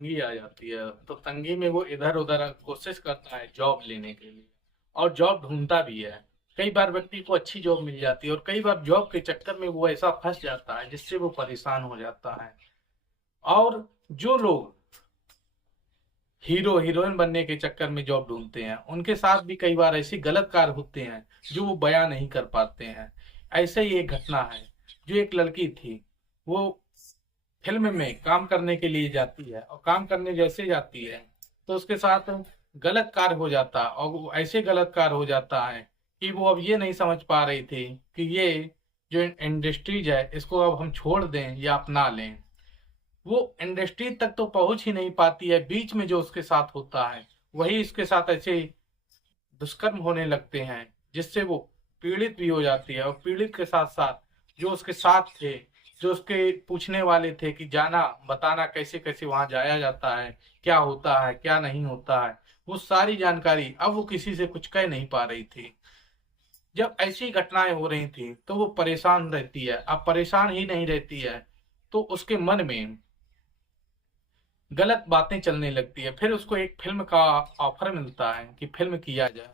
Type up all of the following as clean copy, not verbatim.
तंगी आ जाती है, तो तंगी में वो इधर उधर कोशिश करता है जॉब लेने के लिए, और जॉब ढूंढता भी है। कई बार व्यक्ति को अच्छी जॉब मिल जाती है, और कई बार जॉब के चक्कर में वो ऐसा फंस जाता है जिससे वो परेशान हो जाता है। और जो लोग हीरो हीरोइन बनने के चक्कर में जॉब ढूंढते हैं, उनके साथ भी कई बार ऐसे गलत कार्य होते हैं जो वो बयां नहीं कर पाते हैं। ऐसे ही एक घटना है, जो एक लड़की थी, वो फिल्म में काम करने के लिए जाती है, और काम करने जैसे जाती है तो उसके साथ गलत कार्य हो जाता है, और वो ऐसे गलत कार्य हो जाता है कि वो अब ये नहीं समझ पा रही थी कि ये जो इंडस्ट्रीज है इसको अब हम छोड़ दें या अपना लें। वो इंडस्ट्री तक तो पहुंच ही नहीं पाती है, बीच में जो उसके साथ होता है वही इसके साथ ऐसे दुष्कर्म होने लगते हैं, जिससे वो पीड़ित भी हो जाती है, और पीड़ित के साथ साथ जो उसके साथ थे, जो उसके पूछने वाले थे कि जाना बताना कैसे कैसे वहां जाया जाता है, क्या होता है क्या नहीं होता है, वो सारी जानकारी अब वो किसी से कुछ कह नहीं पा रही थी। जब ऐसी घटनाएं हो रही थी तो वो परेशान रहती है। अब परेशान ही नहीं रहती है तो उसके मन में गलत बातें चलने लगती है। फिर उसको एक फिल्म का ऑफर मिलता है कि फिल्म किया जाए,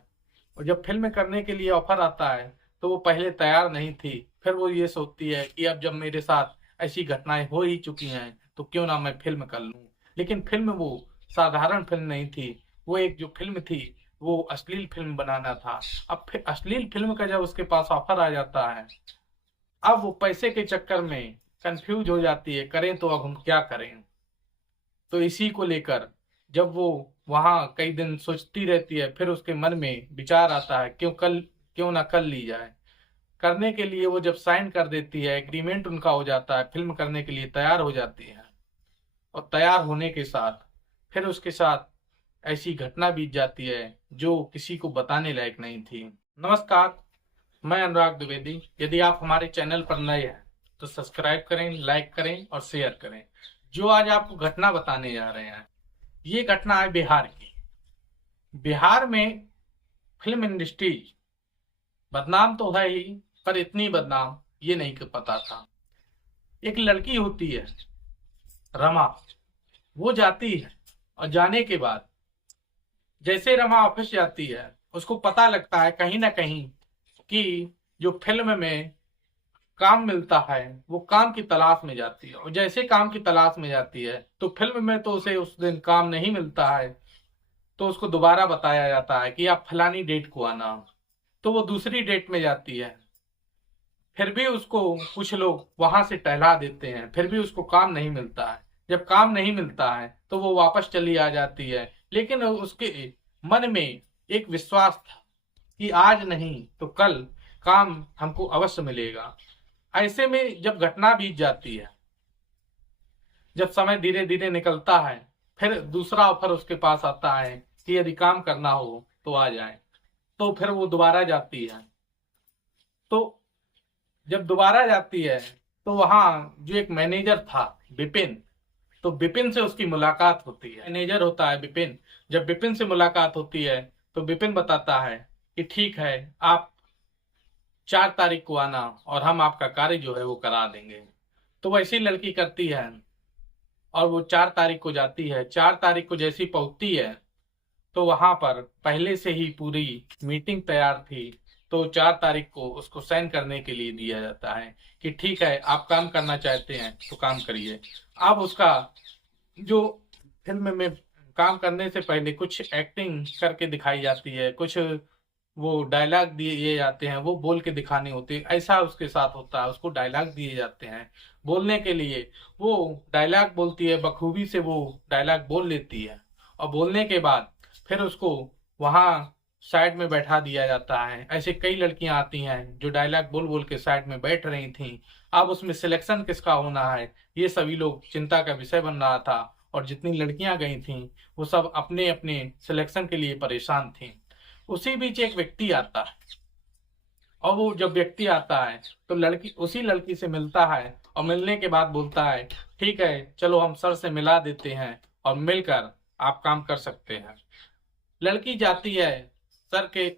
और जब फिल्म करने के लिए ऑफर आता है तो वो पहले तैयार नहीं थी। फिर वो ये सोचती है कि अब जब मेरे साथ ऐसी घटनाएं हो ही चुकी हैं तो क्यों ना मैं फिल्म कर लूं। लेकिन फिल्म वो साधारण फिल्म नहीं थी, वो एक जो फिल्म थी वो अश्लील फिल्म बनाना था। अब फिर अश्लील फिल्म का जब उसके पास ऑफर आ जाता है, अब वो पैसे के चक्कर में कंफ्यूज हो जाती है, करें तो अब हम क्या करें। तो इसी को लेकर जब वो वहां कई दिन सोचती रहती है, फिर उसके मन में विचार आता है क्यों ना कर ली जाए। करने के लिए वो जब साइन कर देती है, एग्रीमेंट उनका हो जाता है, फिल्म करने के लिए तैयार हो जाती है। और तैयार होने के साथ फिर उसके साथ ऐसी घटना बीत जाती है जो किसी को बताने लायक नहीं थी। नमस्कार, मैं अनुराग द्विवेदी। यदि आप हमारे चैनल पर नए हैं तो सब्सक्राइब करें, लाइक करें और शेयर करें। जो आज आपको घटना बताने जा रहे हैं, ये घटना है बिहार की। बिहार में फिल्म इंडस्ट्री बदनाम तो है ही, पर इतनी बदनाम ये नहीं पता था। एक लड़की होती है रमा, वो जाती है, और जाने के बाद जैसे रमा ऑफिस जाती है उसको पता लगता है कहीं ना कहीं कि जो फिल्म में काम मिलता है वो काम की तलाश में जाती है। और जैसे काम की तलाश में जाती है तो फिल्म में तो उसे उस दिन काम नहीं मिलता है, तो उसको दोबारा बताया जाता है कि आप फलानी डेट को आना। तो वो दूसरी डेट में जाती है, फिर भी उसको कुछ लोग वहां से टहला देते हैं, फिर भी उसको काम नहीं मिलता है। जब काम नहीं मिलता है तो वो वापस चली आ जाती है, लेकिन उसके मन में एक विश्वास था कि आज नहीं तो कल काम हमको अवश्य मिलेगा। ऐसे में जब घटना बीत जाती है, जब समय धीरे धीरे निकलता है, फिर दूसरा ऑफर उसके पास आता है कि यदि काम करना हो तो आ जाए। तो फिर वो दोबारा जाती है। तो जब दोबारा जाती है तो वहां जो एक मैनेजर था विपिन, तो विपिन से उसकी मुलाकात होती है। मैनेजर होता है विपिन। जब विपिन से मुलाकात होती है तो विपिन बताता है कि ठीक है, आप 4 तारीख को आना और हम आपका कार्य जो है वो करा देंगे। तो वैसी लड़की करती है, और वो 4 तारीख को जाती है। 4 तारीख को जैसी पहुंचती है तो वहां पर पहले से ही पूरी मीटिंग तैयार थी। तो 4 तारीख को उसको साइन करने के लिए दिया जाता है कि ठीक है, आप काम करना चाहते हैं तो काम करिए। अब उसका जो फिल्म में काम करने से पहले कुछ एक्टिंग करके दिखाई जाती है, कुछ वो डायलॉग दिए जाते हैं, वो बोल के दिखाने होते हैं। ऐसा उसके साथ होता है, उसको डायलॉग दिए जाते हैं बोलने के लिए। वो डायलॉग बोलती है, बखूबी से वो डायलॉग बोल लेती है। और बोलने के बाद फिर उसको वहां साइड में बैठा दिया जाता है। ऐसे कई लड़कियां आती हैं जो डायलॉग बोल बोल के साइड में बैठ रही थीं। अब उसमें सिलेक्शन किसका होना है, ये सभी लोग चिंता का विषय बन रहा था। और जितनी लड़कियां गई थीं वो सब अपने अपने सिलेक्शन के लिए परेशान थीं। उसी बीच एक व्यक्ति आता है, और वो जब व्यक्ति आता है तो लड़की उसी लड़की से मिलता है, और मिलने के बाद बोलता है ठीक है, चलो हम सर से मिला देते हैं और मिलकर आप काम कर सकते हैं। लड़की जाती है, सर के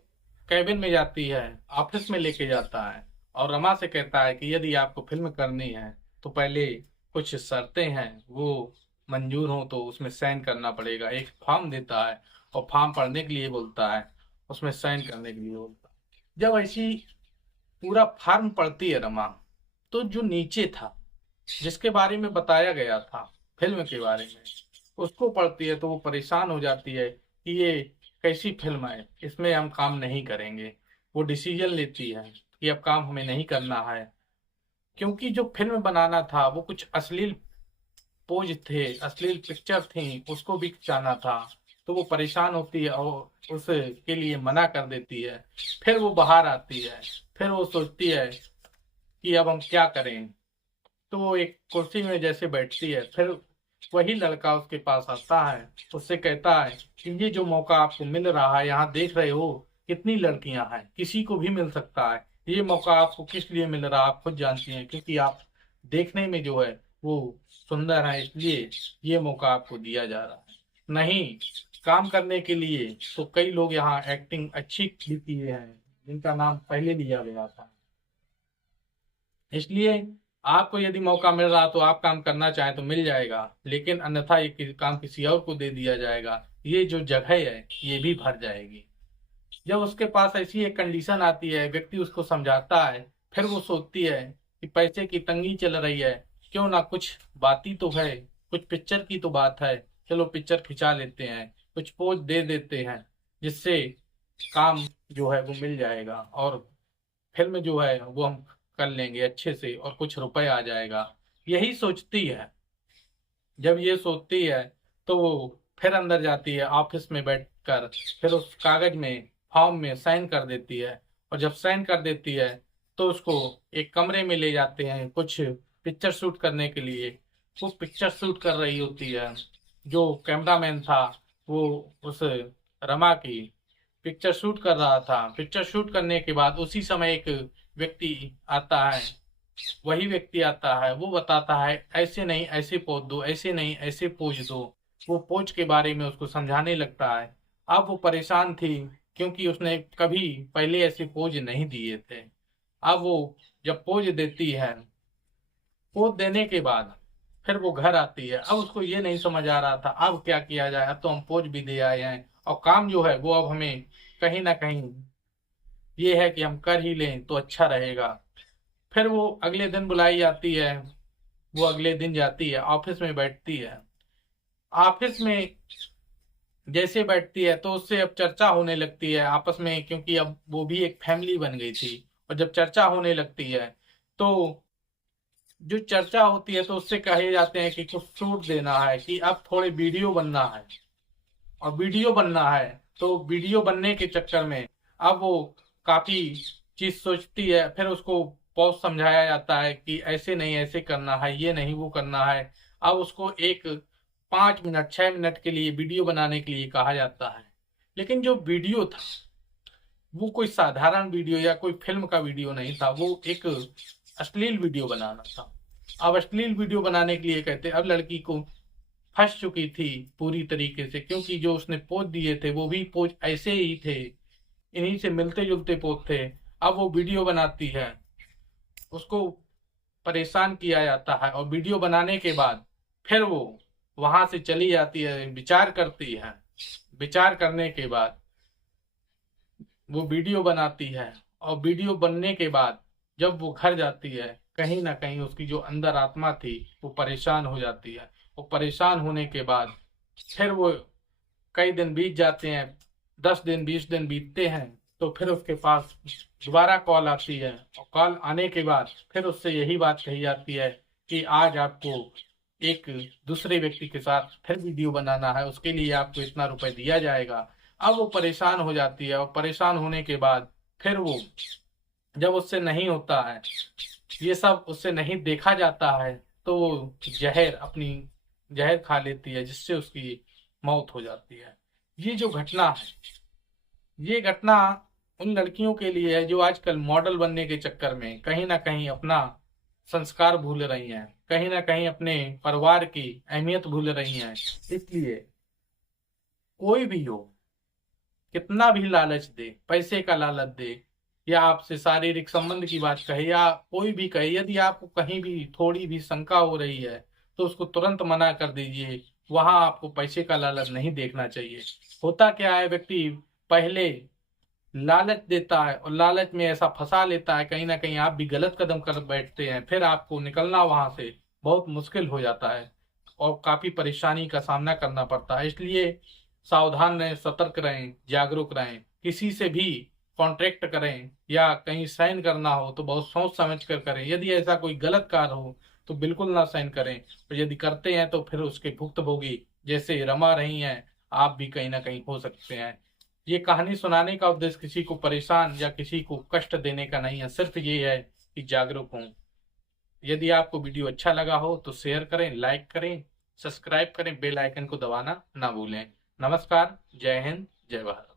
कैबिन में जाती है, ऑफिस में लेके जाता है, और रमा से कहता है कि यदि आपको फिल्म करनी है तो पहले कुछ शर्तें हैं वो मंजूर हो तो उसमें साइन करना पड़ेगा। एक फॉर्म देता है और फॉर्म पढ़ने के लिए बोलता है, उसमें साइन करने के लिए बोलता है। जब ऐसी पूरा फॉर्म पढ़ती है रमा, तो जो नीचे था जिसके बारे में बताया गया था फिल्म के बारे में, उसको पढ़ती है तो वो परेशान हो जाती है कि ये कैसी फिल्म है, इसमें हम काम नहीं करेंगे। वो डिसीजन लेती है कि अब काम हमें नहीं करना है, क्योंकि जो फिल्म बनाना था वो कुछ अश्लील पोज थे, अश्लील पिक्चर थी, उसको भी जाना था। तो वो परेशान होती है और उसके लिए मना कर देती है। फिर वो बाहर आती है, फिर वो सोचती है कि अब हम क्या करें। तो वो एक कुर्सी में जैसे बैठती है, फिर वही लड़का उसके पास आता है, उससे कहता है कि ये जो मौका आपको मिल रहा है, यहाँ देख रहे हो कितनी लड़कियां हैं, किसी को भी मिल सकता है। ये मौका आपको किस लिए मिल रहा है आप खुद जानती हैं, क्योंकि आप देखने में जो है वो सुंदर है, इसलिए ये मौका आपको दिया जा रहा है। नहीं, काम करने के लिए तो कई लोग यहाँ एक्टिंग अच्छी भी किए हैं, जिनका नाम पहले लिया गया था। इसलिए आपको यदि मौका मिल रहा तो आप काम करना चाहें तो मिल जाएगा, लेकिन अन्यथा ये काम किसी और को दे दिया जाएगा, ये जो जगह है ये भी भर जाएगी। जब उसके पास ऐसी एक कंडीशन आती है, व्यक्ति उसको समझाता है, फिर वो सोचती है कि पैसे की तंगी चल रही है, क्यों ना कुछ बात ही तो है, कुछ पिक्चर की तो बात है, चलो पिक्चर खिंचा लेते हैं, कुछ पोज दे देते हैं, जिससे काम जो है वो मिल जाएगा और फिल्म जो है वो हम कर लेंगे अच्छे से और कुछ रुपए आ जाएगा। यही सोचती है। जब ये सोचती है तो वो फिर अंदर जाती है, ऑफिस में बैठकर फिर उस कागज में फॉर्म में साइन कर देती है। और जब साइन कर देती है तो उसको एक कमरे में ले जाते हैं कुछ पिक्चर शूट करने के लिए। वो पिक्चर शूट कर रही होती है, जो कैमरामैन था वो उस रमा की पिक्चर शूट कर रहा था। पिक्चर शूट करने के बाद उसी समय एक व्यक्ति आता है, वही व्यक्ति आता है, वो बताता है ऐसे नहीं ऐसे पोज दो, ऐसे नहीं ऐसे पोज दो। वो पोज के बारे में उसको समझाने लगता है। अब वो परेशान थी, क्योंकि उसने कभी पहले ऐसे पोज नहीं दिए थे। अब वो जब पोज देती है, पोज देने के बाद फिर वो घर आती है। अब उसको ये नहीं समझ आ रहा था अब क्या किया जाए, अब तो हम पोज भी दे आए हैं और काम जो है वो अब हमें कहीं ना कहीं ये है कि हम कर ही लें तो अच्छा रहेगा। फिर वो अगले दिन बुलाई जाती है, वो अगले दिन जाती है, ऑफिस में बैठती है। ऑफिस में जैसे बैठती है तो उससे अब चर्चा होने लगती है आपस में, क्योंकि अब वो भी एक फैमिली बन गई थी। और जब चर्चा होने लगती है तो जो चर्चा होती है तो उससे कहे जाते हैं कि कुछ शूट देना है, कि अब थोड़े वीडियो बनना है। और वीडियो बनना है तो वीडियो बनने के चक्कर में अब वो काफी चीज सोचती है। फिर उसको बहुत समझाया जाता है कि ऐसे नहीं ऐसे करना है, ये नहीं वो करना है। अब उसको एक 5 मिनट 6 मिनट के लिए वीडियो बनाने के लिए कहा जाता है। लेकिन जो वीडियो था वो कोई साधारण वीडियो या कोई फिल्म का वीडियो नहीं था, वो एक अश्लील वीडियो बनाना था। अब अश्लील वीडियो बनाने के लिए कहते, अब लड़की को फंस चुकी थी पूरी तरीके से, क्योंकि जो उसने पोज दिए थे वो भी पोज ऐसे ही थे, इन्हीं से मिलते जुलते पोज थे। अब वो वीडियो बनाती है, उसको परेशान किया जाता है और वीडियो बनाने के बाद फिर वो वहां से चली जाती है, विचार करती है। विचार करने के बाद वो वीडियो बनाती है और वीडियो बनने के बाद जब वो घर जाती है, कहीं ना कहीं उसकी जो अंदर आत्मा थी वो परेशान हो जाती है। वो परेशान होने के बाद फिर वो कई दिन बीत जाते हैं, 10 दिन 20 दिन बीतते हैं, तो फिर उसके पास दोबारा कॉल आती है। और कॉल आने के बाद फिर उससे यही बात कही जाती है कि आज आपको एक दूसरे व्यक्ति के साथ फिर वीडियो बनाना है, उसके लिए आपको इतना रुपए दिया जाएगा। अब वो परेशान हो जाती है और परेशान होने के बाद फिर वो जब उससे नहीं होता है, ये सब उससे नहीं देखा जाता है, तो वो अपनी जहर खा लेती है, जिससे उसकी मौत हो जाती है। ये जो घटना है, ये घटना उन लड़कियों के लिए है जो आजकल मॉडल बनने के चक्कर में कहीं ना कहीं अपना संस्कार भूल रही हैं, कहीं ना कहीं अपने परिवार की अहमियत भूल रही हैं। इसलिए कोई भी हो, कितना भी लालच दे, पैसे का लालच दे, या आपसे शारीरिक संबंध की बात कहे, या कोई भी कहे, यदि आपको कहीं भी थोड़ी भी शंका हो रही है तो उसको तुरंत मना कर दीजिए। वहां आपको पैसे का लालच नहीं देखना चाहिए। होता क्या है, व्यक्ति पहले लालच देता है और लालच में ऐसा फंसा लेता है, कहीं ना कहीं आप भी गलत कदम कर बैठते हैं, फिर आपको निकलना वहां से बहुत मुश्किल हो जाता है और काफी परेशानी का सामना करना पड़ता है। इसलिए सावधान रहें, सतर्क रहें, जागरूक रहें। किसी से भी कॉन्ट्रैक्ट करें या कहीं साइन करना हो तो बहुत सोच समझ कर करें। यदि ऐसा कोई गलत कार्य हो तो बिल्कुल ना साइन करें, और यदि करते हैं तो फिर उसके भुक्तभोगी जैसे रमा रही हैं आप भी कहीं ना कहीं हो सकते हैं। ये कहानी सुनाने का उद्देश्य किसी को परेशान या किसी को कष्ट देने का नहीं है, सिर्फ ये है कि जागरूक हों। यदि आपको वीडियो अच्छा लगा हो तो शेयर करें, लाइक करें, सब्सक्राइब करें, बेल आइकन को दबाना ना भूलें। नमस्कार, जय हिंद, जय भारत।